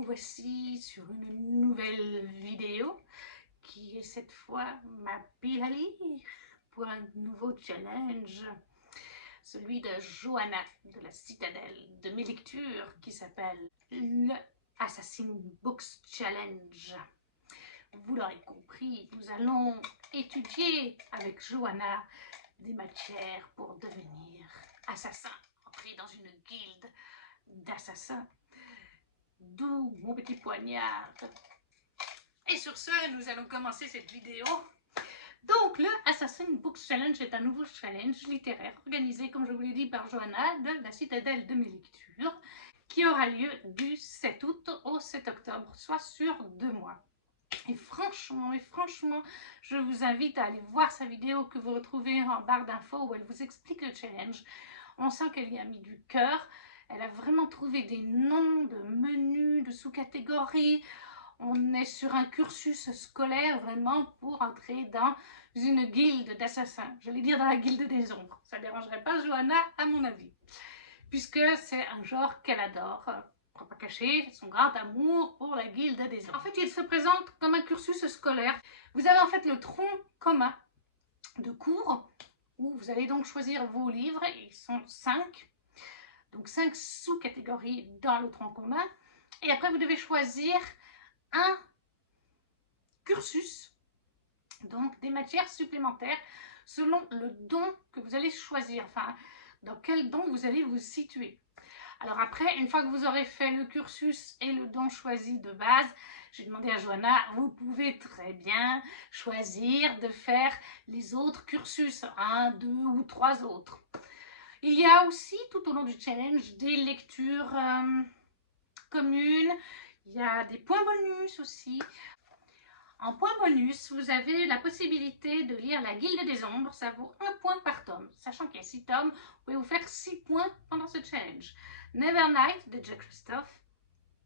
Nous voici sur une nouvelle vidéo qui est cette fois ma pile à lire pour un nouveau challenge, celui de Johanna de la Citadelle, de mes lectures qui s'appelle le Assassin Books Challenge. Vous l'aurez compris, nous allons étudier avec Johanna des matières pour devenir assassin, entrer dans une guilde d'assassins. D'où mon petit poignard. Et sur ce, nous allons commencer cette vidéo. Donc, le Assassin Books Challenge est un nouveau challenge littéraire organisé, comme je vous l'ai dit, par Johanna de la Citadelle de mes lectures, qui aura lieu du 7 août au 7 octobre, soit sur 2 mois. Et franchement, je vous invite à aller voir sa vidéo que vous retrouvez en barre d'infos où elle vous explique le challenge. On sent qu'elle y a mis du cœur. Elle a vraiment trouvé des noms de menus, de sous-catégories. On est sur un cursus scolaire vraiment pour entrer dans une guilde d'assassins. J'allais dire dans la guilde des ombres. Ça ne dérangerait pas Johanna, à mon avis. Puisque c'est un genre qu'elle adore. Pour pas cacher son grand amour pour la guilde des ombres. En fait, il se présente comme un cursus scolaire. Vous avez en fait le tronc commun de cours où vous allez donc choisir vos livres. Ils sont 5. Donc 5 sous-catégories dans le tronc commun. Et après, vous devez choisir un cursus, donc des matières supplémentaires, selon le don que vous allez choisir, enfin, dans quel don vous allez vous situer. Alors après, une fois que vous aurez fait le cursus et le don choisi de base, j'ai demandé à Johanna, vous pouvez très bien choisir de faire les autres cursus, 1, 2 ou 3 autres. Il y a aussi, tout au long du challenge, des lectures communes. Il y a des points bonus aussi. En point bonus, vous avez la possibilité de lire La Guilde des Ombres. Ça vaut 1 point par tome. Sachant qu'il y a 6 tomes, vous pouvez vous faire 6 points pendant ce challenge. Nevernight de Jack Christophe.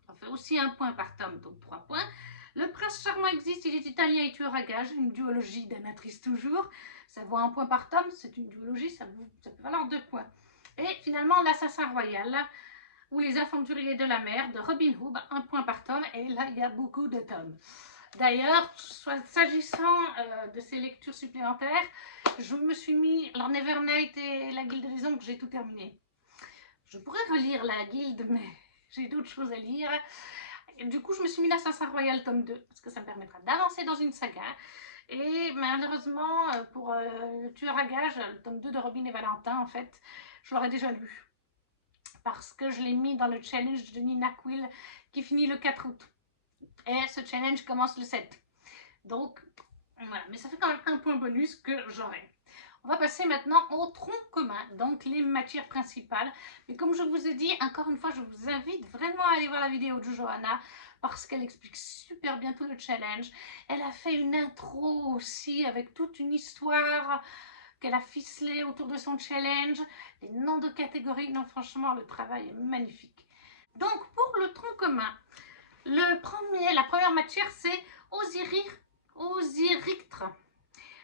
Ça fait aussi 1 point par tome, donc 3 points. Le Prince Charmant existe, il est italien et tueur à gages, une duologie d'Anatrice toujours. Ça vaut 1 point par tome, c'est une duologie, ça peut valoir 2 points. Et finalement, L'Assassin Royal, ou Les Aventuriers de la Mer de Robin Hood, 1 point par tome, et là, il y a beaucoup de tomes. D'ailleurs, s'agissant de ces lectures supplémentaires, je me suis mis, alors Nevernight et La Guilde des Ombres, j'ai tout terminé. Je pourrais relire La Guilde, mais j'ai d'autres choses à lire. Et du coup, je me suis mis l'Assassin Royal tome 2, parce que ça me permettra d'avancer dans une saga. Et malheureusement, pour le tueur à gages, le tome 2 de Robin et Valentin, en fait, je l'aurais déjà lu. Parce que je l'ai mis dans le challenge de Nina Quill qui finit le 4 août. Et ce challenge commence le 7. Donc, voilà. Mais ça fait quand même 1 point bonus que j'aurai. On va passer maintenant au tronc commun, donc les matières principales. Mais comme je vous ai dit, encore une fois, je vous invite vraiment à aller voir la vidéo de Johanna parce qu'elle explique super bien tout le challenge. Elle a fait une intro aussi avec toute une histoire qu'elle a ficelée autour de son challenge, les noms de catégories. Non, franchement, le travail est magnifique. Donc, pour le tronc commun, la première matière, c'est Osirictre,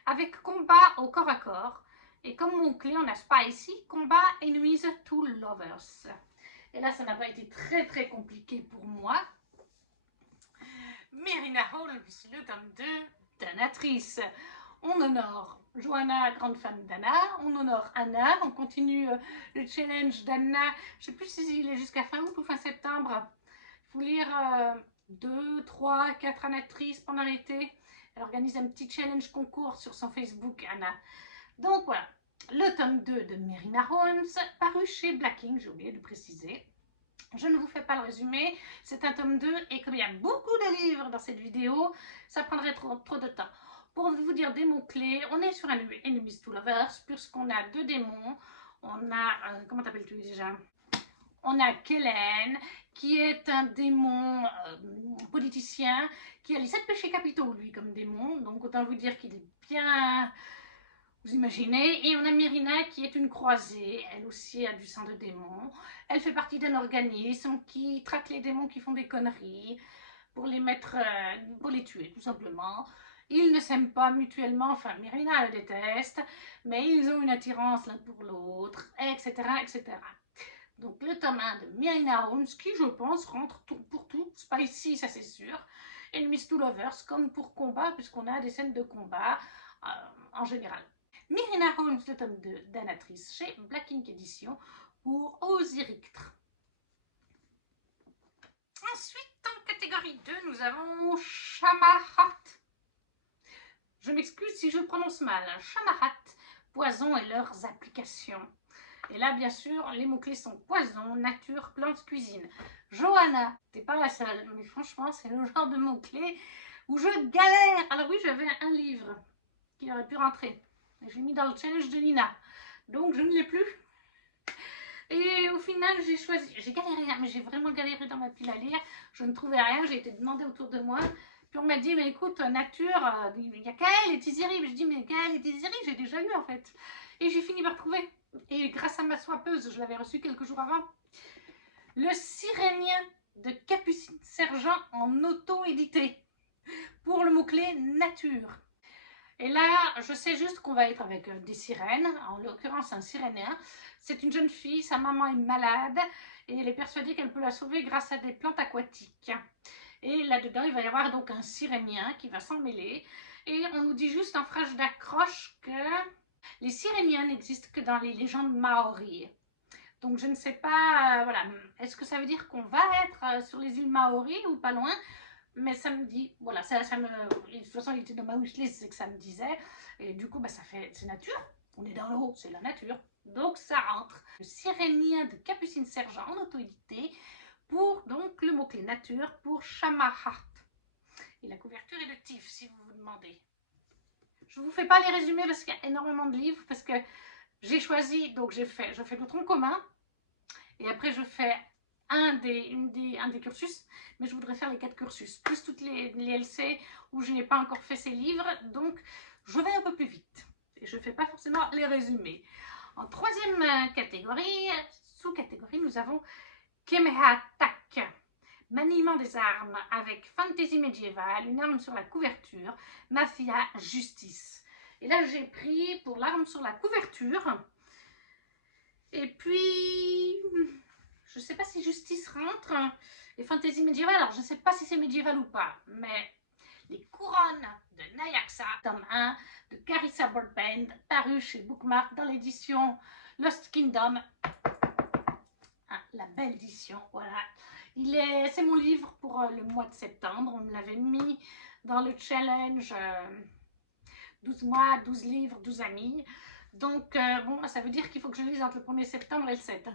avec combat au corps à corps. Et comme mot-clé, on a spicy, combat enemies to lovers. Et là, ça n'a pas été très compliqué pour moi. Myrina Holmes, le tome 2 d'Anatrice. On honore Johanna, grande fan d'Anna. On honore Anna. On continue le challenge d'Anna. Je ne sais plus s'il est jusqu'à fin août ou fin septembre. Il faut lire 2, 3, 4 Anatrices pendant l'été. Elle organise un petit challenge concours sur son Facebook, Anna. Donc voilà, le tome 2 de Myrina Holmes, paru chez Blacking, j'ai oublié de préciser. Je ne vous fais pas le résumé, c'est un tome 2 et comme il y a beaucoup de livres dans cette vidéo, ça prendrait trop de temps. Pour vous dire des mots-clés, on est sur un Enemies to Lovers, puisqu'on a 2 démons. On a, comment t'appelles-tu déjà? On a Kellen, qui est un démon politicien, qui a les 7 péchés capitaux, lui, comme démon. Donc, autant vous dire qu'il est bien, vous imaginez. Et on a Myrina, qui est une croisée. Elle aussi a du sang de démon. Elle fait partie d'un organisme qui traque les démons qui font des conneries pour les mettre, pour les tuer, tout simplement. Ils ne s'aiment pas mutuellement, enfin Myrina le déteste, mais ils ont une attirance l'un pour l'autre, etc., etc. Donc le tome 1 de Myrina Holmes, qui je pense rentre tout pour tout, Spicy, ça c'est sûr, Enemies to Lovers, comme pour combat, puisqu'on a des scènes de combat en général. Myrina Holmes, le tome 2 d'Anatrice, chez Black Ink Edition, pour Osirictre. Ensuite, en catégorie 2, nous avons Shamahat. Je m'excuse si je prononce mal. Shamahat, poison et leurs applications. Et là, bien sûr, les mots-clés sont poison, nature, plantes, cuisine. Johanna, t'es pas la seule, mais franchement, c'est le genre de mots-clés où je galère. Alors oui, j'avais un livre qui aurait pu rentrer. Je l'ai mis dans le challenge de Nina. Donc, je ne l'ai plus. Et au final, j'ai choisi. J'ai galéré, mais j'ai vraiment galéré dans ma pile à lire. Je ne trouvais rien. J'ai été demandée autour de moi. Puis on m'a dit, mais écoute, nature, il y a Gaël et Tiziri. Je dis, mais Gaël et Tiziri, j'ai déjà eu en fait. Et j'ai fini par trouver. Et grâce à ma swappeuse, je l'avais reçu quelques jours avant. Le Sirénien de Capucine Sergent en auto-édité. Pour le mot-clé nature. Et là, je sais juste qu'on va être avec des sirènes, en l'occurrence un sirénien. C'est une jeune fille, sa maman est malade et elle est persuadée qu'elle peut la sauver grâce à des plantes aquatiques. Et là-dedans, il va y avoir donc un sirénien qui va s'en mêler. Et on nous dit juste en phrase d'accroche que les siréniens n'existent que dans les légendes maoris. Donc je ne sais pas, voilà, est-ce que ça veut dire qu'on va être sur les îles Maoris ou pas loin? Mais ça me dit, voilà, ça me, de toute façon il était dans ma wishlist, c'est que ça me disait, et du coup bah, ça fait, c'est nature, on est dans l'eau, c'est la nature, donc ça rentre. Le Sirénien de Capucine Sergent en auto-édité pour donc le mot-clé nature pour Shamahat. Et la couverture est de Tif si vous vous demandez. Je ne vous fais pas les résumés parce qu'il y a énormément de livres, parce que j'ai choisi, donc je fais le tronc commun, et après je fais un des cursus, mais je voudrais faire les 4 cursus, plus toutes les LC où je n'ai pas encore fait ces livres, donc je vais un peu plus vite. Et je ne fais pas forcément les résumés. En troisième catégorie, sous-catégorie, nous avon Kemehatak, maniement des armes avec fantasy médiévale, une arme sur la couverture, mafia, justice. Et là j'ai pris pour l'arme sur la couverture, et puis je ne sais pas si justice rentre, les fantasy médiévales, alors je ne sais pas si c'est médiéval ou pas, mais les couronnes de Nyaxa, tome 1 de Carissa Broadbent, paru chez Bookmark dans l'édition Lost Kingdom. Ah, la belle édition, voilà. C'est mon livre pour le mois de septembre, on me l'avait mis dans le challenge 12 mois, 12 livres, 12 amis. Donc, bon, ça veut dire qu'il faut que je lise entre le 1er septembre et le 7.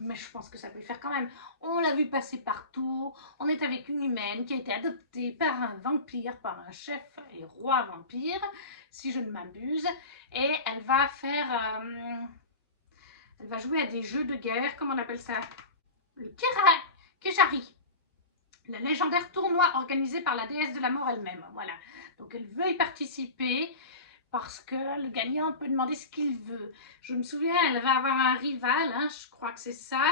Mais je pense que ça peut le faire quand même. On l'a vu passer partout. On est avec une humaine qui a été adoptée par un vampire, par un chef et roi vampire, si je ne m'abuse. Et elle va faire... elle va jouer à des jeux de guerre, comment on appelle ça? Le Kejari. Le légendaire tournoi organisé par la déesse de la mort elle-même. Voilà. Donc elle veut y participer parce que le gagnant peut demander ce qu'il veut. Je me souviens, elle va avoir un rival, hein, je crois que c'est ça,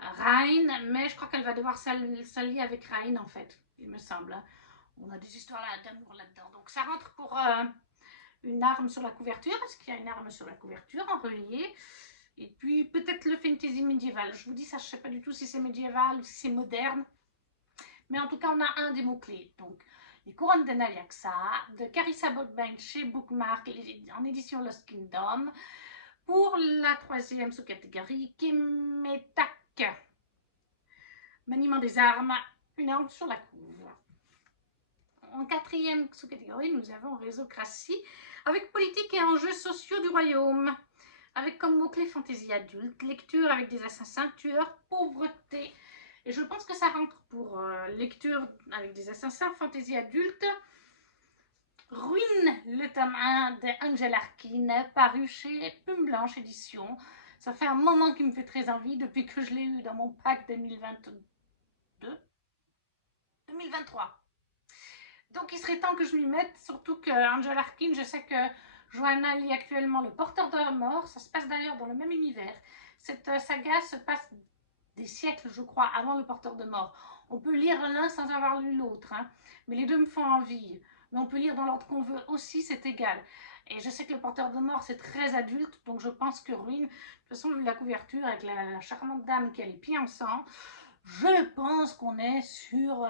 Rain, mais je crois qu'elle va devoir s'allier avec Rain en fait, il me semble. On a des histoires d'amour là-dedans. Donc ça rentre pour une arme sur la couverture, parce qu'il y a une arme sur la couverture en relié. Et puis peut-être le fantasy médiéval. Je vous dis ça, je ne sais pas du tout si c'est médiéval ou si c'est moderne. Mais en tout cas, on a un des mots-clés. Donc, les couronnes de Nyaxa, de Carissa Broadbent chez Bookmark, en édition Lost Kingdom. Pour la troisième sous-catégorie, Kemetak. Maniement des armes, une arme sur la couve. En quatrième sous-catégorie, nous avons Résocratie, avec politique et enjeux sociaux du royaume. Avec comme mot-clé fantaisie adulte, lecture avec des assassins, tueurs, pauvreté. Et je pense que ça rentre pour lecture avec des assassins, fantaisie adulte. Ruine, le tome 1 d'Angel Arkin, paru chez Plume Blanche Édition. Ça fait un moment qu'il me fait très envie depuis que je l'ai eu dans mon pack 2023. Donc il serait temps que je m'y mette, surtout que Angel Arkin, je sais que Johanna lit actuellement Le Porteur de la Mort. Ça se passe d'ailleurs dans le même univers. Cette saga se passe des siècles, je crois, avant Le Porteur de Mort. On peut lire l'un sans avoir lu l'autre, hein, mais les deux me font envie. Mais on peut lire dans l'ordre qu'on veut aussi, c'est égal. Et je sais que le porteur de mort, c'est très adulte, donc je pense que Ruine, de toute façon, vu la couverture avec la charmante dame qui a les pieds en sang, je pense qu'on est sur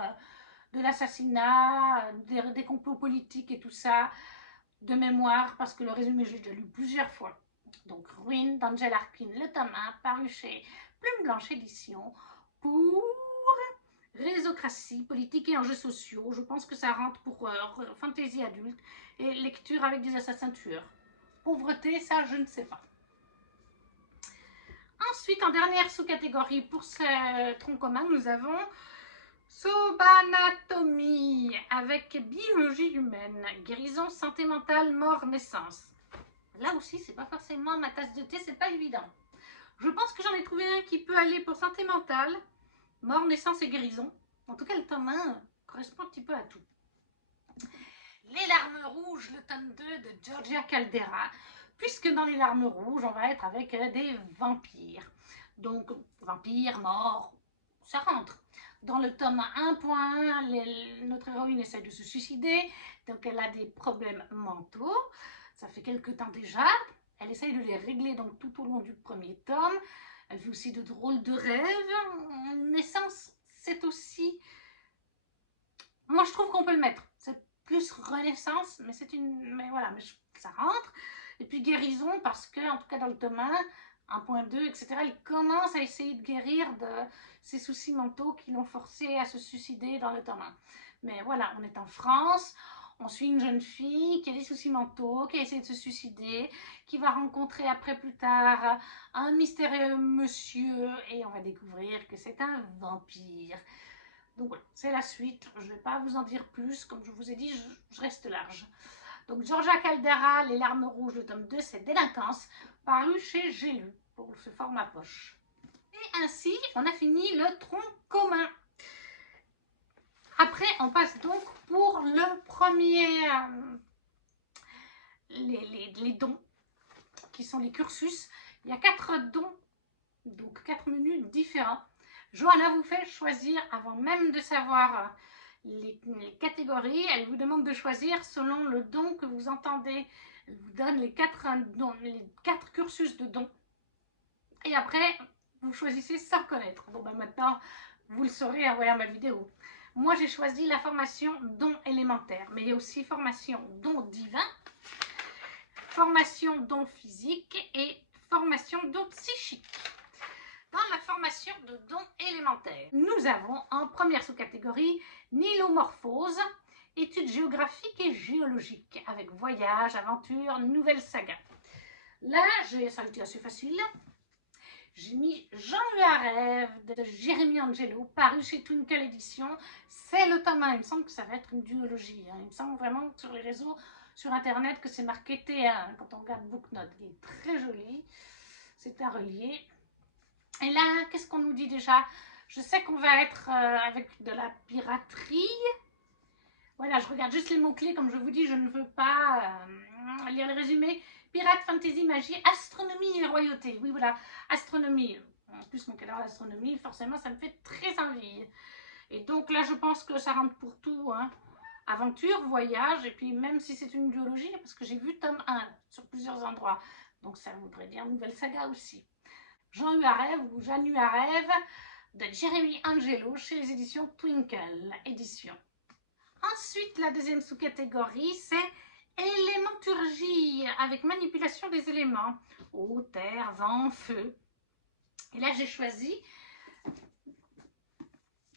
de l'assassinat, des complots politiques et tout ça, de mémoire, parce que le résumé, je l'ai déjà lu plusieurs fois. Donc, Ruine d'Angel Arkin, le tome 1, paru chez Plume Blanche Édition, pour Réseaucratie, politique et enjeux sociaux. Je pense que ça rentre pour fantaisie adulte et lecture avec des assassins tueurs. Pauvreté, ça, je ne sais pas. Ensuite, en dernière sous-catégorie pour ce tronc commun, nous avons Sobanatomie avec biologie humaine, guérison, santé mentale, mort, naissance. Là aussi, c'est pas forcément ma tasse de thé, c'est pas évident. Je pense que j'en ai trouvé un qui peut aller pour santé mentale, mort, naissance et guérison. En tout cas, le tome 1 correspond un petit peu à tout. Les larmes rouges, le tome 2 de Georgia Caldera, puisque dans les larmes rouges, on va être avec des vampires. Donc, vampires, morts, ça rentre. Dans le tome 1.1, notre héroïne essaie de se suicider, donc elle a des problèmes mentaux. Ça fait quelques temps déjà. Elle essaye de les régler donc tout au long du premier tome. Elle fait aussi de drôles de rêves. Naissance, c'est aussi... Moi, je trouve qu'on peut le mettre. C'est plus renaissance, mais c'est une... Mais voilà, mais ça rentre. Et puis guérison, parce que, en tout cas dans le tome 1, 1.2, etc., elle commence à essayer de guérir de ses soucis mentaux qui l'ont forcé à se suicider dans le tome 1. Mais voilà, on est en France, on suit une jeune fille qui a des soucis mentaux, qui a essayé de se suicider, qui va rencontrer après plus tard un mystérieux monsieur, et on va découvrir que c'est un vampire. Donc voilà, c'est la suite, je ne vais pas vous en dire plus, comme je vous ai dit, je reste large. Donc Georgia Caldera, Les larmes rouges, le tome 2, c'est Délinquance, paru chez J'ai lu, pour ce format poche. Et ainsi, on a fini le tronc commun. Après, on passe donc pour le premier, les dons, qui sont les cursus. Il y a 4 dons, donc 4 menus différents. Johanna vous fait choisir, avant même de savoir les catégories, elle vous demande de choisir selon le don que vous entendez. Elle vous donne les 4 cursus de dons. Et après, vous choisissez sans connaître. Bon, ben maintenant, vous le saurez en voyant ma vidéo. Moi, j'ai choisi la formation don élémentaire, mais il y a aussi formation don divin, formation don physique et formation don psychique. Dans la formation de don élémentaire, nous avons en première sous-catégorie Nilomorphose, études géographiques et géologiques, avec voyage, aventure, nouvelle saga. Là, ça a été assez facile. J'ai mis Jean eu un rêve de Jérémy Angelo, paru chez Twinkle Édition. C'est le tome 1, il me semble que ça va être une duologie. Hein. Il me semble vraiment sur les réseaux, sur internet, que c'est marqué T1 quand on regarde Booknote. Il est très joli, c'est à relier. Et là, qu'est-ce qu'on nous dit déjà? Je sais qu'on va être avec de la piraterie. Voilà, je regarde juste les mots-clés, comme je vous dis, je ne veux pas lire le résumé. Pirate, fantasy, magie, astronomie et royauté. Oui, voilà, astronomie. En plus, mon cadre d'astronomie, forcément, ça me fait très envie. Et donc là, je pense que ça rentre pour tout. Hein. Aventure, voyage, et puis même si c'est une duologie, parce que j'ai vu tome 1 sur plusieurs endroits. Donc ça voudrait dire nouvelle saga aussi. Jean eu un rêve ou Jeanne eu un rêve de Jérémy Angelo chez les éditions Twinkle Édition. Ensuite, la deuxième sous-catégorie, c'est élémenturgie avec manipulation des éléments. Eau, terre, vent, feu. Et là, j'ai choisi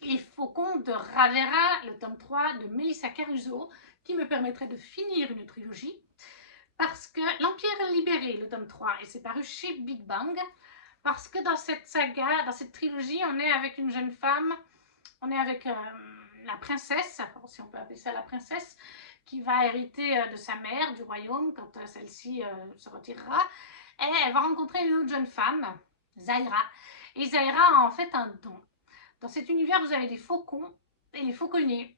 Les Faucons de Ravera, le tome 3 de Melissa Caruso, qui me permettrait de finir une trilogie. Parce que L'Empire libéré, le tome 3, et c'est paru chez Big Bang. Parce que dans cette saga, dans cette trilogie, on est avec une jeune femme, on est avec la princesse, si on peut appeler ça la princesse, qui va hériter de sa mère, du royaume, quand celle-ci se retirera. Et elle va rencontrer une autre jeune femme, Zaira. Et Zaira a en fait un don. Dans cet univers, vous avez des faucons et les fauconniers.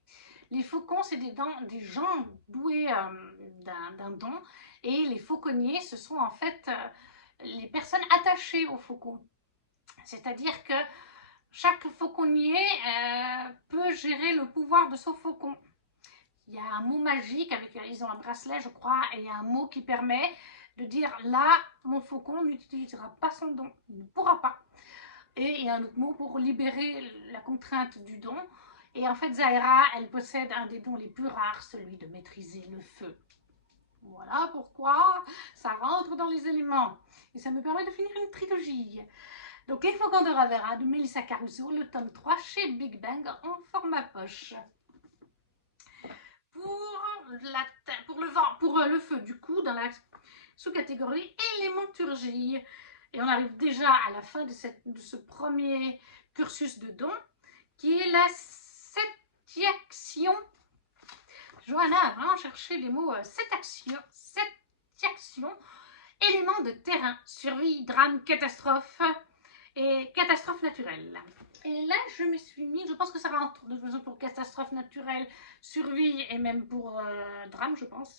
Les faucons, c'est des gens doués d'un don. Et les fauconniers, ce sont en fait les personnes attachées aux faucons. C'est-à-dire que chaque fauconnier peut gérer le pouvoir de son faucon. il y a un mot magique, ils ont un bracelet, je crois, et il y a un mot qui permet de dire là, mon faucon n'utilisera pas son don, il ne pourra pas. Et il y a un autre mot pour libérer la contrainte du don. Et en fait, Zaira, elle possède un des dons les plus rares, celui de maîtriser le feu. Voilà pourquoi ça rentre dans les éléments. Et ça me permet de finir une trilogie. Donc, Les Faucons de Ravera de Melissa Caruso, le tome 3 chez Big Bang en format poche. Pour le feu, du coup, dans la sous-catégorie élémenturgie. Et on arrive déjà à la fin de ce premier cursus de don, qui est la septiaction. Johanna a vraiment cherché les mots septiaction, éléments de terrain, survie, drame, catastrophe et catastrophe naturelle. Et là, je me suis mis, je pense que ça rentre de toute façon pour catastrophe naturelle, survie et même pour drame, je pense.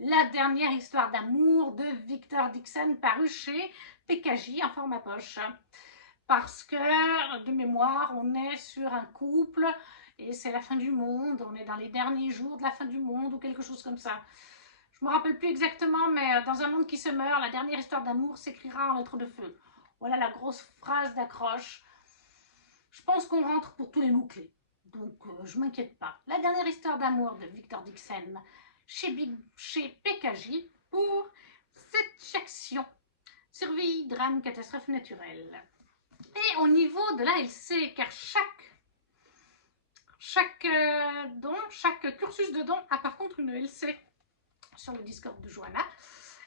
La dernière histoire d'amour de Victor Dixon paru chez PKJ en format poche. Parce que, de mémoire, on est sur un couple et c'est la fin du monde. On est dans les derniers jours de la fin du monde ou quelque chose comme ça. Je ne me rappelle plus exactement, mais dans un monde qui se meurt, la dernière histoire d'amour s'écrira en lettres de feu. Voilà la grosse phrase d'accroche. Je pense qu'on rentre pour tous les mots-clés. Donc, je ne m'inquiète pas. La dernière histoire d'amour de Victor Dixon chez PKJ pour septiaction. Survie, drame, catastrophe naturelle. Et au niveau de l'ALC, car chaque cursus de don a par contre une LC sur le Discord de Johanna.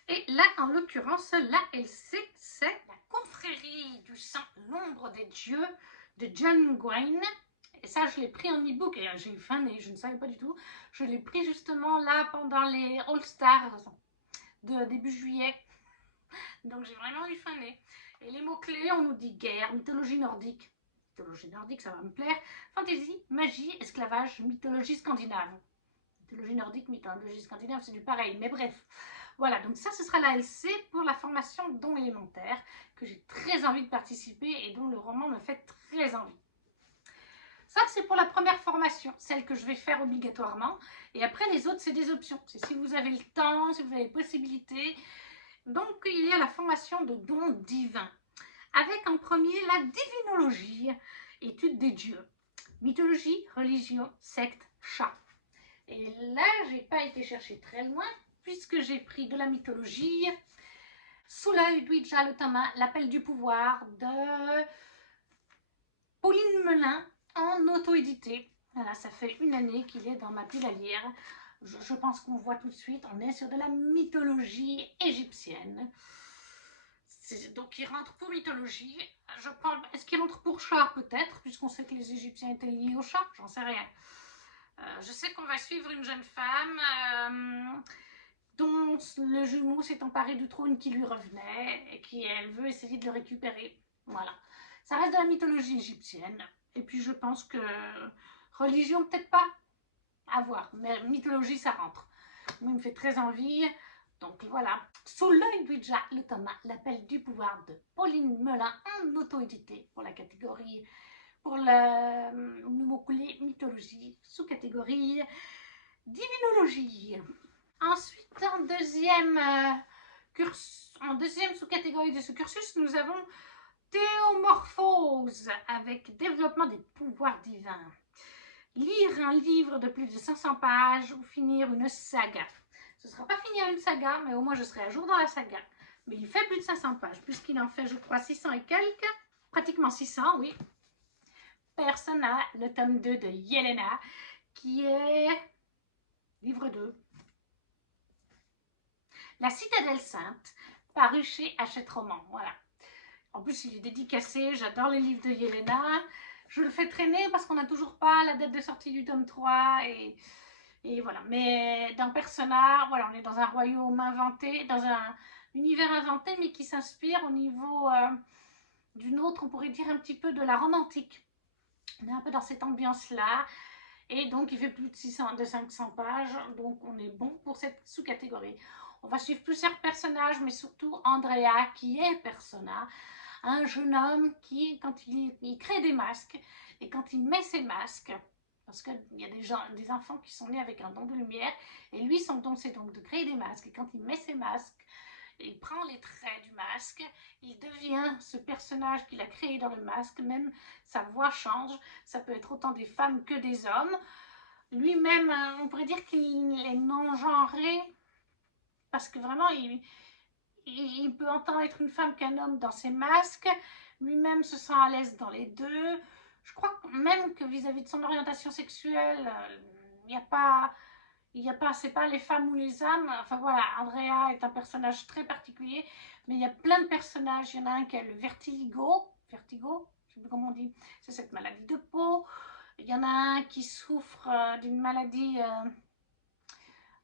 Et là, en l'occurrence, l'ALC, c'est la confrérie du sang, l'ombre des dieux de John Gwynne. Et ça, je l'ai pris en e-book et j'ai eu faim et je ne savais pas du tout. Je l'ai pris justement là pendant les All-Stars de début juillet. Donc j'ai vraiment eu faim. Et les mots-clés, on nous dit guerre, mythologie nordique. Mythologie nordique, ça va me plaire. Fantasy, magie, esclavage, mythologie scandinave. Mythologie nordique, mythologie scandinave, c'est du pareil. Mais bref, voilà. Donc ça, ce sera la LC pour la formation don élémentaire que j'ai très envie de participer et dont le roman me fait très envie. Ça, c'est pour la première formation, celle que je vais faire obligatoirement. Et après, les autres, c'est des options. C'est si vous avez le temps, si vous avez possibilité. Donc, il y a la formation de dons divins. Avec en premier la divinologie, étude des dieux. Mythologie, religion, secte, chat. Et là, je n'ai pas été chercher très loin, puisque j'ai pris de la mythologie, Sous l'œil d'Ouija le Thomas, l'appel du pouvoir de Pauline Melin, en auto-édité. Voilà, ça fait une année qu'il est dans ma pile à lire. Je pense qu'on voit tout de suite, on est sur de la mythologie égyptienne. Donc il rentre pour mythologie. Est-ce qu'il rentre pour chat peut-être, puisqu'on sait que les Égyptiens étaient liés au chat? J'en sais rien. Je sais qu'on va suivre une jeune femme dont le jumeau s'est emparé du trône qui lui revenait et qu'elle veut essayer de le récupérer. Voilà. Ça reste de la mythologie égyptienne. Et puis je pense que religion, peut-être pas, à voir. Mais mythologie, ça rentre. Moi, il me fait très envie. Donc voilà. Sous l'œil d'Ouija, le Thomas, l'appel du pouvoir de Pauline Melin en auto-édité pour la catégorie, pour le mot-clé mythologie, sous-catégorie divinologie. Ensuite, en deuxième sous-catégorie de ce cursus, nous avons théomorphose avec développement des pouvoirs divins. Lire un livre de plus de 500 pages ou finir une saga. Ce ne sera pas finir une saga, mais au moins je serai à jour dans la saga. Mais il fait plus de 500 pages, puisqu'il en fait, je crois, 600 et quelques. Pratiquement 600, oui. Persona, le tome 2 de Yelena, qui est livre 2. La Citadelle Sainte, paru chez Hachette Roman. Voilà. En plus, il est dédicacé. J'adore les livres de Yelena. Je le fais traîner parce qu'on n'a toujours pas la date de sortie du tome 3. Et voilà. Mais dans Persona, voilà, on est dans un royaume inventé, dans un univers inventé, mais qui s'inspire au niveau d'une autre, on pourrait dire un petit peu de la Rome antique. On est un peu dans cette ambiance-là. Et donc, il fait plus de 500 pages. Donc, on est bon pour cette sous-catégorie. On va suivre plusieurs personnages, mais surtout Andrea, qui est Persona. Un jeune homme qui, quand il crée des masques, et quand il met ses masques, Parce qu'il y a des enfants qui sont nés avec un don de lumière, et lui, son don, c'est donc de créer des masques. Et quand il met ses masques, il prend les traits du masque, il devient ce personnage qu'il a créé dans le masque, même sa voix change, ça peut être autant des femmes que des hommes. Lui-même, on pourrait dire qu'il est non-genré, parce que vraiment, il peut autant être une femme qu'un homme dans ses masques, lui-même se sent à l'aise dans les deux. Je crois même que vis-à-vis de son orientation sexuelle, il n'y a pas, c'est pas les femmes ou les hommes. Enfin voilà, Andrea est un personnage très particulier, mais il y a plein de personnages. Il y en a un qui a le vertigo, je ne sais plus comment on dit, c'est cette maladie de peau. Il y en a un qui souffre d'une maladie,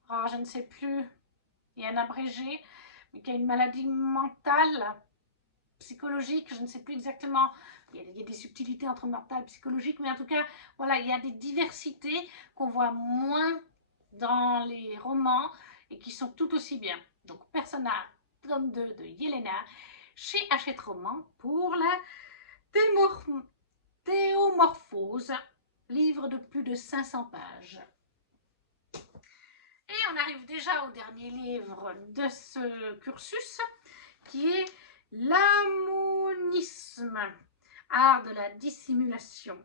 je ne sais plus, il y a un abrégé, mais qui a une maladie mentale, psychologique, je ne sais plus exactement. Il y a des subtilités entre mental et psychologique, mais en tout cas, voilà, il y a des diversités qu'on voit moins dans les romans et qui sont tout aussi bien. Donc, Persona, tome 2 de Yelena, chez Hachette Roman pour la Théomorphose, livre de plus de 500 pages. Et on arrive déjà au dernier livre de ce cursus, qui est l'amonisme, art de la dissimulation.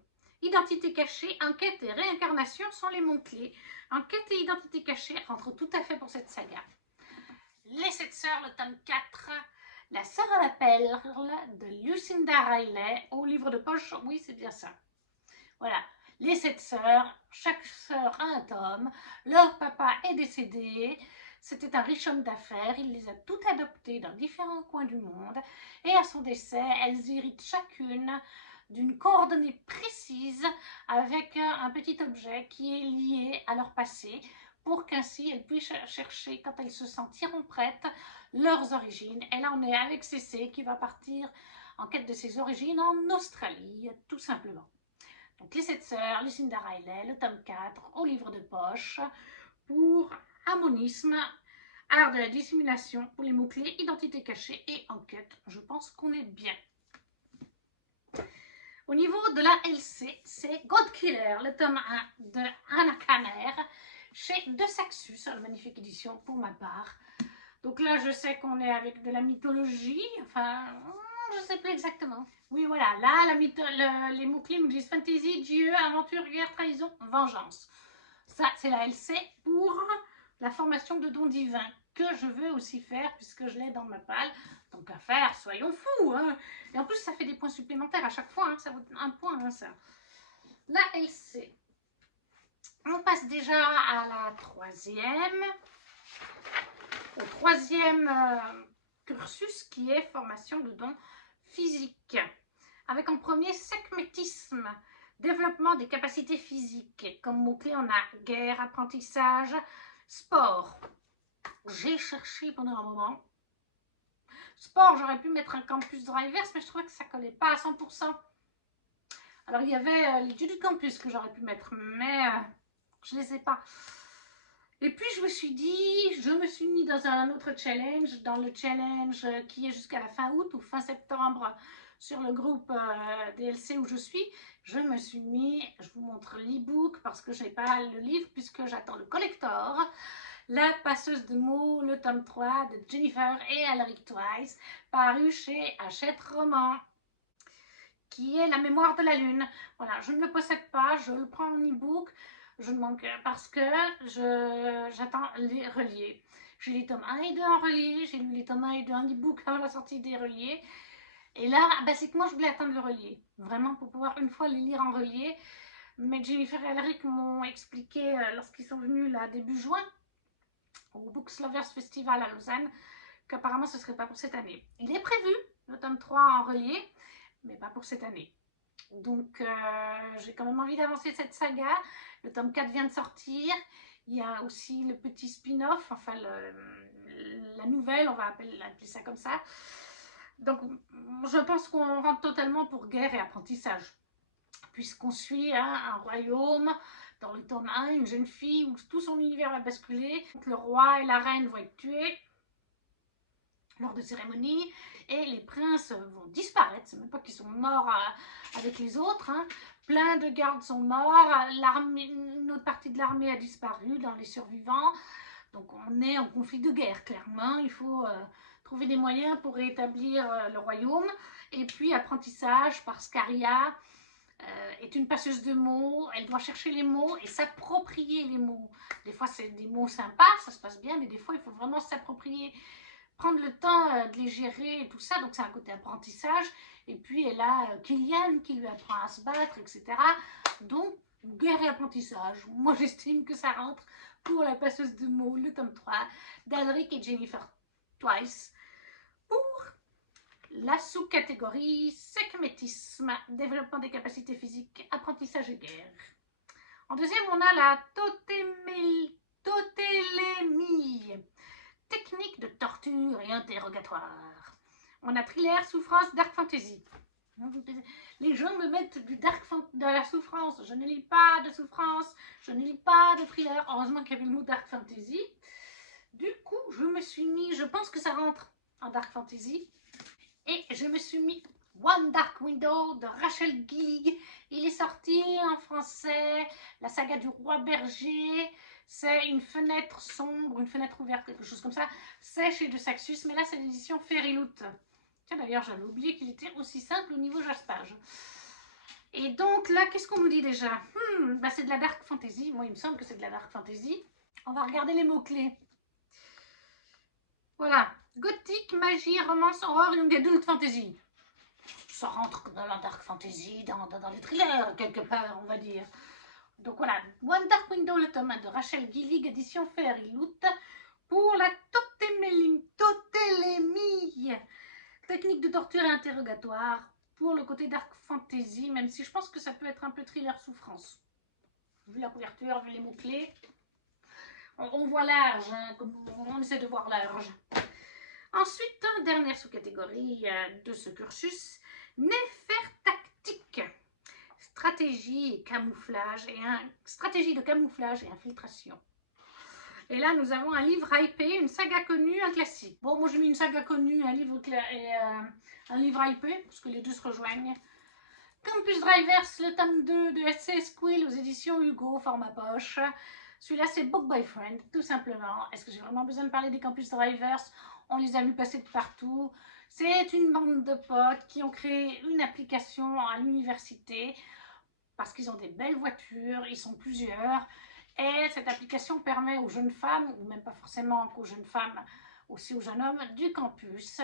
Identité cachée, enquête et réincarnation sont les mots-clés. Enquête et identité cachée rentrent tout à fait pour cette saga. Les 7 sœurs, le tome 4, la sœur à la perle de Lucinda Riley, au livre de poche, oui c'est bien ça. Voilà, les 7 sœurs, chaque sœur a un tome, leur papa est décédé, c'était un riche homme d'affaires, il les a toutes adoptées dans différents coins du monde, et à son décès, elles héritent chacune d'une coordonnée précise avec un petit objet qui est lié à leur passé, pour qu'ainsi elles puissent chercher, quand elles se sentiront prêtes, leurs origines. Et là, on est avec Cécé qui va partir en quête de ses origines en Australie, tout simplement. Donc, les 7 sœurs, Lucinda Riley, le tome 4, au livre de poche, pour amonisme, art de la dissimulation, pour les mots-clés, identité cachée et enquête. Je pense qu'on est bien. Au niveau de la LC, c'est God Killer, le tome 1 de Anna Kanner, chez De Saxus, une magnifique édition pour ma part. Donc là, je sais qu'on est avec de la mythologie, enfin, je ne sais plus exactement. Oui, voilà, là, les mots-clés nous disent fantasy, dieu, aventure, guerre, trahison, vengeance. Ça, c'est la LC pour la formation de dons divins, que je veux aussi faire, puisque je l'ai dans ma palle. Donc à faire, soyons fous, hein. Et en plus, ça fait des points supplémentaires à chaque fois, hein. Ça vaut un point, hein, ça. La LC. On passe déjà à la troisième. Au troisième cursus, qui est formation de dons physiques. Avec en premier sekhmétisme, développement des capacités physiques. Comme mot-clé, on a guerre, apprentissage, sport. J'ai cherché pendant un moment. Sport, j'aurais pu mettre un campus drivers, mais je trouvais que ça ne collait pas à 100%. Alors, il y avait les dieux du campus que j'aurais pu mettre, mais je ne les ai pas. Et puis, je me suis mis dans un autre challenge, dans le challenge qui est jusqu'à la fin août ou fin septembre sur le groupe DLC où je suis. Je me suis mis, je vous montre l'e-book parce que je n'ai pas le livre puisque j'attends le collector. La passeuse de mots, le tome 3 de Jennifer et Alaric Twice, paru chez Hachette Roman, qui est la mémoire de la lune. Voilà, je ne le possède pas, je le prends en e-book. Je ne manque parce que j'attends les reliés. J'ai les tomes 1 et 2 en relié, j'ai lu les tomes 1 et 2 en e-book avant la sortie des reliés. Et là, basiquement, je voulais attendre le relié. Vraiment, pour pouvoir une fois les lire en relié. Mais Jennifer et Alaric m'ont expliqué lorsqu'ils sont venus là début juin, au Books Lovers Festival à Lausanne, qu'apparemment ce ne serait pas pour cette année. Il est prévu, le tome 3 en relié, mais pas pour cette année. Donc, j'ai quand même envie d'avancer cette saga. Le tome 4 vient de sortir. Il y a aussi le petit spin-off, enfin la nouvelle, on va appeler ça comme ça. Donc, je pense qu'on rentre totalement pour guerre et apprentissage. Puisqu'on suit un royaume, dans le tome 1, une jeune fille où tout son univers va basculer. Donc, le roi et la reine vont être tués lors de cérémonies et les princes vont disparaître. C'est même pas qu'ils sont morts avec les autres, hein, Plein de gardes sont morts, une autre partie de l'armée a disparu dans les survivants. Donc on est en conflit de guerre, clairement. Il faut trouver des moyens pour rétablir le royaume. Et puis apprentissage, parce qu'Arya est une passeuse de mots. Elle doit chercher les mots et s'approprier les mots. Des fois c'est des mots sympas, ça se passe bien, mais des fois il faut vraiment s'approprier, prendre le temps de les gérer et tout ça. Donc c'est un côté apprentissage. Et puis elle a Kylian qui lui apprend à se battre, etc. Donc guerre et apprentissage. Moi j'estime que ça rentre pour la passeuse de mots, le tome 3, d'Alric et Jennifer Twice. Pour la sous-catégorie séquemétisme, développement des capacités physiques, apprentissage et guerre. En deuxième, on a la totélémie, technique de torture et interrogatoire. On a thriller, souffrance, dark fantasy. Les gens me mettent de la souffrance. Je ne lis pas de souffrance, je ne lis pas de thriller. Heureusement qu'il y avait le mot dark fantasy. Du coup, je pense que ça rentre en dark fantasy. Et je me suis mis One Dark Window de Rachel Gillig. Il est sorti en français, la saga du roi berger. C'est une fenêtre sombre, une fenêtre ouverte, quelque chose comme ça. C'est chez De Saxus, mais là c'est l'édition Fairyloot. Tiens, d'ailleurs, j'avais oublié qu'il était aussi simple au niveau jaspage. Et donc là, qu'est-ce qu'on nous dit déjà? Bah, c'est de la dark fantasy. Moi, il me semble que c'est de la dark fantasy. On va regarder les mots-clés. Voilà. Gothique, magie, romance, horreur, young adult fantasy. Ça rentre dans la dark fantasy, dans les thrillers, quelque part, on va dire. Donc voilà, One Dark Window, le tome 1 de Rachel Gillig, édition Fairyloot, pour la totélémie, technique de torture et interrogatoire, pour le côté dark fantasy, même si je pense que ça peut être un peu thriller souffrance. Vu la couverture, vu les mots-clés, on voit large, hein, on essaie de voir large. Ensuite, dernière sous-catégorie de ce cursus, néfertactique, stratégie et camouflage, stratégie de camouflage et infiltration. Et là, nous avons un livre hypé, une saga connue, un classique. Bon, moi j'ai mis une saga connue, un livre hypé, parce que les deux se rejoignent. Campus Drivers, le tome 2 de SC Squill aux éditions Hugo, format poche. Celui-là, c'est Book by Friend, tout simplement. Est-ce que j'ai vraiment besoin de parler des Campus Drivers? On les a vus passer de partout. C'est une bande de potes qui ont créé une application à l'université parce qu'ils ont des belles voitures, ils sont plusieurs. Et cette application permet aux jeunes femmes, ou même pas forcément qu'aux jeunes femmes, aussi aux jeunes hommes du campus,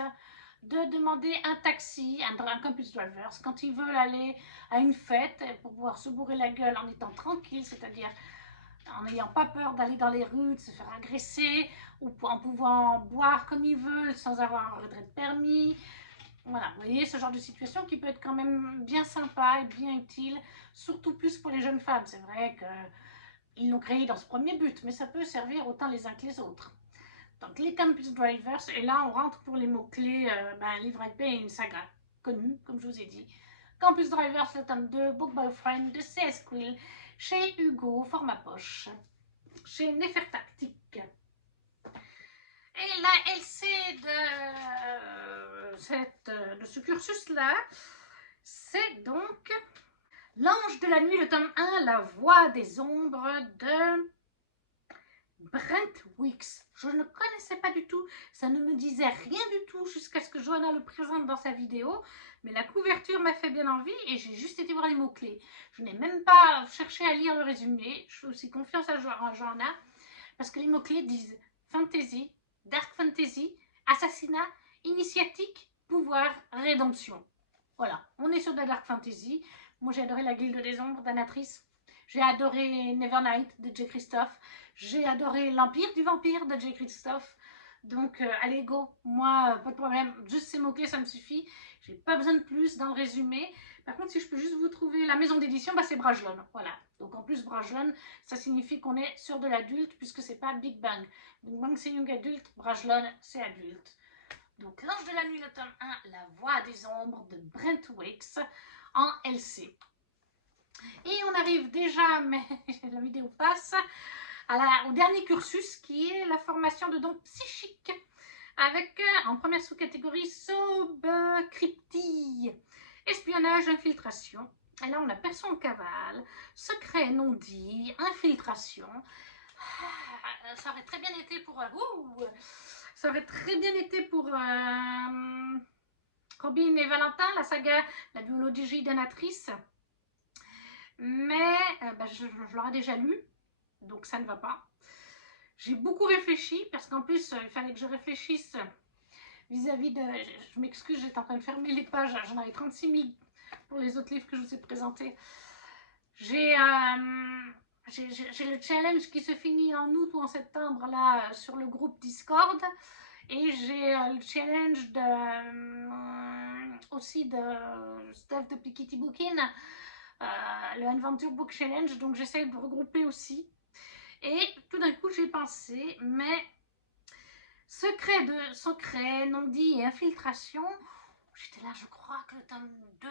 de demander un taxi, un campus drivers, quand ils veulent aller à une fête pour pouvoir se bourrer la gueule en étant tranquille, c'est-à-dire en n'ayant pas peur d'aller dans les rues, de se faire agresser, ou en pouvant boire comme ils veulent sans avoir un retrait de permis. Voilà, vous voyez, ce genre de situation qui peut être quand même bien sympa et bien utile, surtout plus pour les jeunes femmes. C'est vrai qu'ils l'ont créé dans ce premier but, mais ça peut servir autant les uns que les autres. Donc les Campus Drivers, et là on rentre pour les mots-clés, un livre IP et une saga connue, comme je vous ai dit. Campus Drivers, le tome 2, Book by Friend de CS Quill, chez Hugo, format poche, chez Néfertactique. Et la LC de ce cursus-là, c'est donc L'Ange de la Nuit, le tome 1, La Voix des Ombres de Brent Weeks. Je ne connaissais pas du tout, ça ne me disait rien du tout jusqu'à ce que Johanna le présente dans sa vidéo, mais la couverture m'a fait bien envie et j'ai juste été voir les mots-clés. Je n'ai même pas cherché à lire le résumé, je fais aussi confiance à Johanna, parce que les mots-clés disent fantasy, dark fantasy, assassinat, initiatique, pouvoir, rédemption. Voilà, on est sur de la dark fantasy. Moi j'ai adoré La Guilde des Ombres d'Anatrice. J'ai adoré Nevernight de J. Christophe. J'ai adoré L'Empire du Vampire de J. Christophe. Donc, allez, go. Moi, pas de problème. Juste ces mots-clés, ça me suffit. J'ai pas besoin de plus dans le résumé. Par contre, si je peux juste vous trouver la maison d'édition, bah, c'est Brajlon. Voilà. Donc, en plus, Brajlon, ça signifie qu'on est sur de l'adulte puisque c'est pas Big Bang. Big Bang, c'est young adulte. Brajlon, c'est adulte. Donc, L'Ange de la Nuit, le tome 1, La Voix des Ombres de Brent Weeks en LC. Et on arrive déjà, mais la vidéo passe, au dernier cursus qui est la formation de dons psychiques avec en première sous-catégorie Sob Cryptie, espionnage, infiltration. Et là, on a perso en cavale, secret non dit, infiltration. Ça aurait très bien été pour... ça aurait très bien été pour Robin et Valentin, la saga, la duologie d'Anatrice. Mais je l'aurais déjà lu, donc ça ne va pas. J'ai beaucoup réfléchi, parce qu'en plus, il fallait que je réfléchisse vis-à-vis de... Je m'excuse, j'étais en train de fermer les pages, j'en avais 36 000 pour les autres livres que je vous ai présentés. J'ai le challenge qui se finit en août ou en septembre, là, sur le groupe Discord. Et j'ai le challenge aussi de stuff de Piketty Bookin, le Adventure Book Challenge, donc j'essaie de regrouper aussi. Et tout d'un coup, j'ai pensé, mais secret, non-dit et infiltration, j'étais là, je crois que le tome 2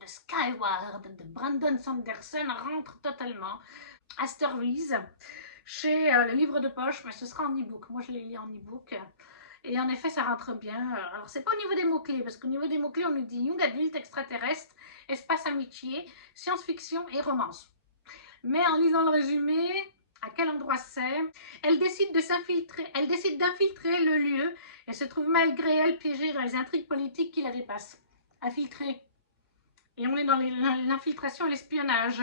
de Skyward de Brandon Sanderson rentre totalement. Astervies, chez le livre de poche, mais ce sera en e-book. Moi, je l'ai lu en e-book. Et en effet, ça rentre bien. Alors, c'est pas au niveau des mots-clés, parce qu'au niveau des mots-clés, on nous dit young adulte, extraterrestre, espace amitié, science-fiction et romance. Mais en lisant le résumé, à quel endroit c'est, elle décide d'infiltrer le lieu et se trouve malgré elle piégée dans les intrigues politiques qui la dépassent. Infiltrée. Et on est dans l'infiltration et l'espionnage.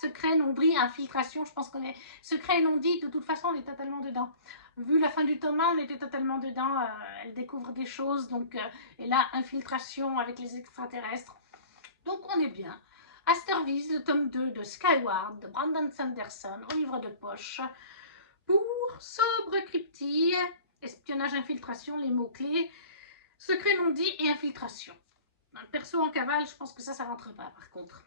Secret, non dit, infiltration, je pense qu'on est... Secret et non dit, de toute façon, on est totalement dedans. Vu la fin du tome 1, on était totalement dedans. Elle découvre des choses, donc... et là, infiltration avec les extraterrestres. Donc, on est bien. Astervies, le tome 2 de Skyward, de Brandon Sanderson, au livre de poche. Pour sobre cryptille, espionnage, infiltration, les mots-clés, secret non dit et infiltration. Perso en cavale, je pense que ça rentre pas, par contre.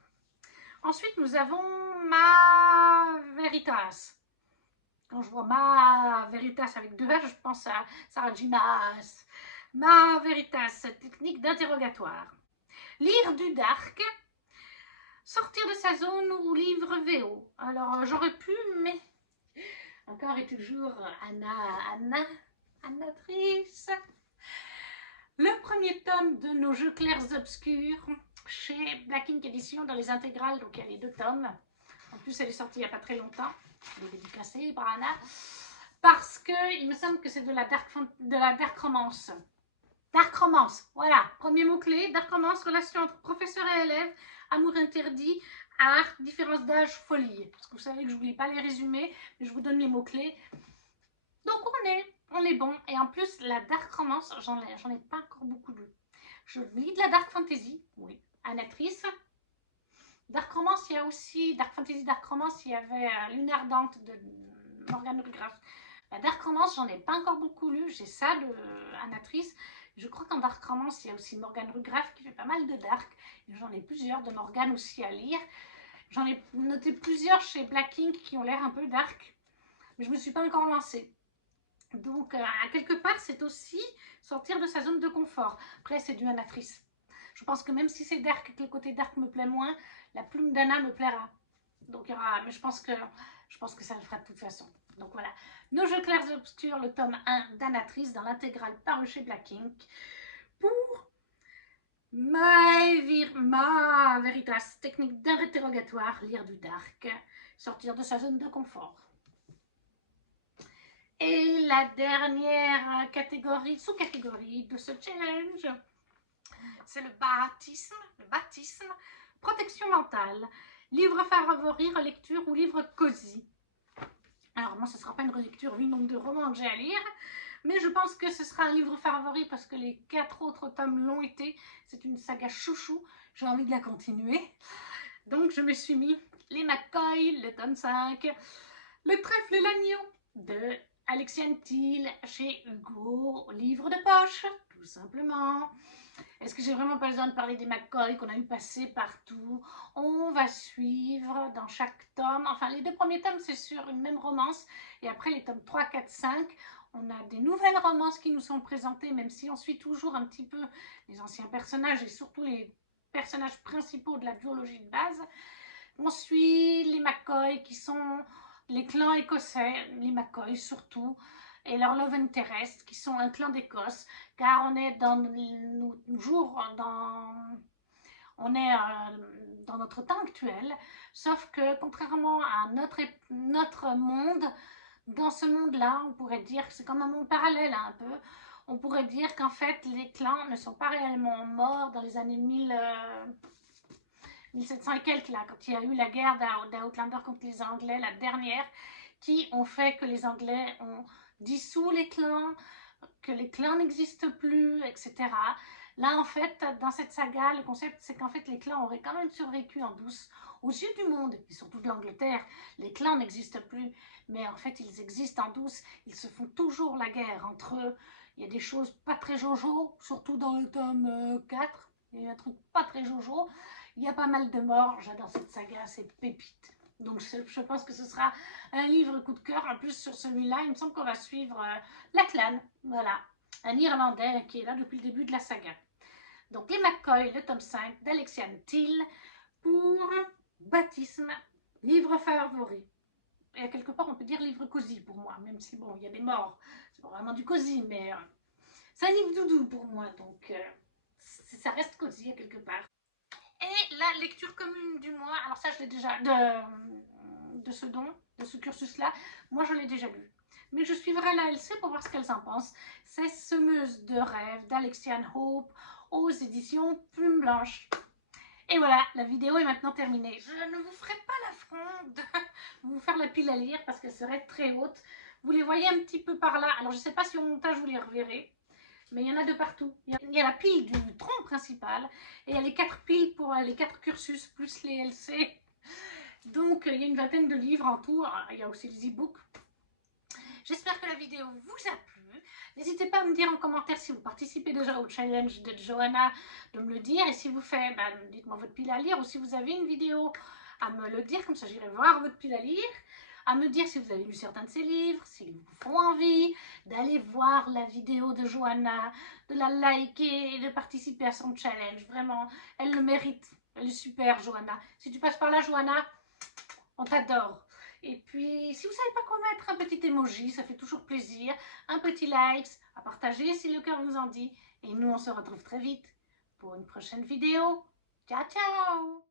Ensuite, nous avons Ma Veritas. Quand je vois Ma Veritas avec 2 H, je pense à Sarah J. Maas. Ma Veritas, technique d'interrogatoire. Lire du dark. Sortir de sa zone ou livre VO. Alors, j'aurais pu, mais encore et toujours Anatrice. Le premier tome de nos jeux clairs obscurs chez Black Ink Edition dans les intégrales, donc il y a les 2 tomes. En plus, elle est sortie il n'y a pas très longtemps. Elle est dédicacée par Anna. Parce que il me semble que c'est de la dark romance. Dark romance, voilà. Premier mot-clé, dark romance, relation entre professeur et élève, amour interdit, art, différence d'âge, folie. Parce que vous savez que je ne voulais pas les résumer, mais je vous donne les mots-clés. Donc on est bon. Et en plus, la dark romance, j'en ai pas encore beaucoup lu. Je lis de la dark fantasy, oui. Anatrice. Dark romance, il y a aussi dark fantasy, dark romance, il y avait Lune ardente de Morgane Rugraff. La dark romance, j'en ai pas encore beaucoup lu. J'ai ça de Anatrice. Je crois qu'en dark romance, il y a aussi Morgane Rugraff qui fait pas mal de dark. J'en ai plusieurs de Morgane aussi à lire. J'en ai noté plusieurs chez Black Ink qui ont l'air un peu dark. Mais je me suis pas encore lancée. Donc, à quelque part, c'est aussi sortir de sa zone de confort. Après, c'est du Anatrice. Je pense que même si c'est dark, que le côté dark me plaît moins, la plume d'Anna me plaira. Donc, il y aura... Mais je pense que ça le fera de toute façon. Donc, voilà. Nos jeux clairs obscurs, le tome 1 d'Anatrice dans l'intégrale paru chez Black Ink. Pour Ma Veritas, technique d'interrogatoire, lire du dark, sortir de sa zone de confort. Et la dernière catégorie, sous-catégorie de ce challenge, c'est le baptisme, protection mentale, livre favori, relecture ou livre cosy. Alors moi, ce ne sera pas une relecture vu le nombre de romans que j'ai à lire, mais je pense que ce sera un livre favori parce que les 4 autres tomes l'ont été. C'est une saga chouchou, j'ai envie de la continuer. Donc je me suis mis les McCoy, le tome 5, le trèfle et l'agneau de Alexiane Thiel chez Hugo, livre de poche, tout simplement. Est-ce que j'ai vraiment pas besoin de parler des McCoy qu'on a eu passer partout? On va suivre dans chaque tome, enfin les 2 premiers tomes c'est sur une même romance, et après les tomes 3, 4, 5, on a des nouvelles romances qui nous sont présentées, même si on suit toujours un petit peu les anciens personnages et surtout les personnages principaux de la duologie de base. On suit les McCoy qui sont les clans écossais, les McCoy surtout, et leur love interest qui sont un clan d'Écosse, car on est dans nos jours, on est dans notre temps actuel, sauf que contrairement à notre monde, dans ce monde-là, on pourrait dire que c'est comme un monde parallèle un peu. On pourrait dire qu'en fait, les clans ne sont pas réellement morts dans les années 1700 et quelques, là, quand il y a eu la guerre d'Outlander contre les Anglais, la dernière, qui ont fait que les Anglais ont dissous les clans, que les clans n'existent plus, etc. Là, en fait, dans cette saga, le concept, c'est qu'en fait, les clans auraient quand même survécu en douce aux yeux du monde, et surtout de l'Angleterre. Les clans n'existent plus, mais en fait, ils existent en douce. Ils se font toujours la guerre entre eux. Il y a des choses pas très jojo, surtout dans le tome 4. Il y a un truc pas très jojo. Il y a pas mal de morts. J'adore cette saga, c'est pépite. Donc, je pense que ce sera un livre coup de cœur. En plus, sur celui-là, il me semble qu'on va suivre la clan. Voilà, un Irlandais qui est là depuis le début de la saga. Donc, les McCoy, le tome 5 d'Alexiane Thiel pour Baptisme, livre favori. Et quelque part, on peut dire livre cosy pour moi, même si, bon, il y a des morts. C'est pas vraiment du cosy, mais c'est un livre doudou pour moi, donc ça reste cosy à quelque part. Et la lecture commune du mois, alors ça, je l'ai déjà, de ce don, de ce cursus-là, moi, je l'ai déjà lu. Mais je suivrai la LC pour voir ce qu'elles en pensent. C'est Semeuse de rêves d'Alexiane Hope aux éditions Plume Blanche. Et voilà, la vidéo est maintenant terminée. Je ne vous ferai pas l'affront de vous faire la pile à lire parce qu'elle serait très haute. Vous les voyez un petit peu par là. Alors, je ne sais pas si au montage vous les reverrez, mais il y en a de partout. Il y a la pile du tronc principal et il y a les 4 piles pour les 4 cursus plus les LC. Donc, il y a une vingtaine de livres en tout. Il y a aussi les e-books. J'espère que la vidéo vous a plu. N'hésitez pas à me dire en commentaire si vous participez déjà au challenge de Johanna, de me le dire. Et si vous faites, dites-moi votre pile à lire. Ou si vous avez une vidéo, à me le dire. Comme ça, j'irai voir votre pile à lire. À me dire si vous avez lu certains de ses livres, s'ils vous font envie d'aller voir la vidéo de Johanna, de la liker et de participer à son challenge. Vraiment, elle le mérite. Elle est super, Johanna. Si tu passes par là, Johanna, on t'adore. Et puis, si vous ne savez pas quoi mettre, un petit emoji, ça fait toujours plaisir. Un petit like, à partager si le cœur vous en dit. Et nous, on se retrouve très vite pour une prochaine vidéo. Ciao, ciao!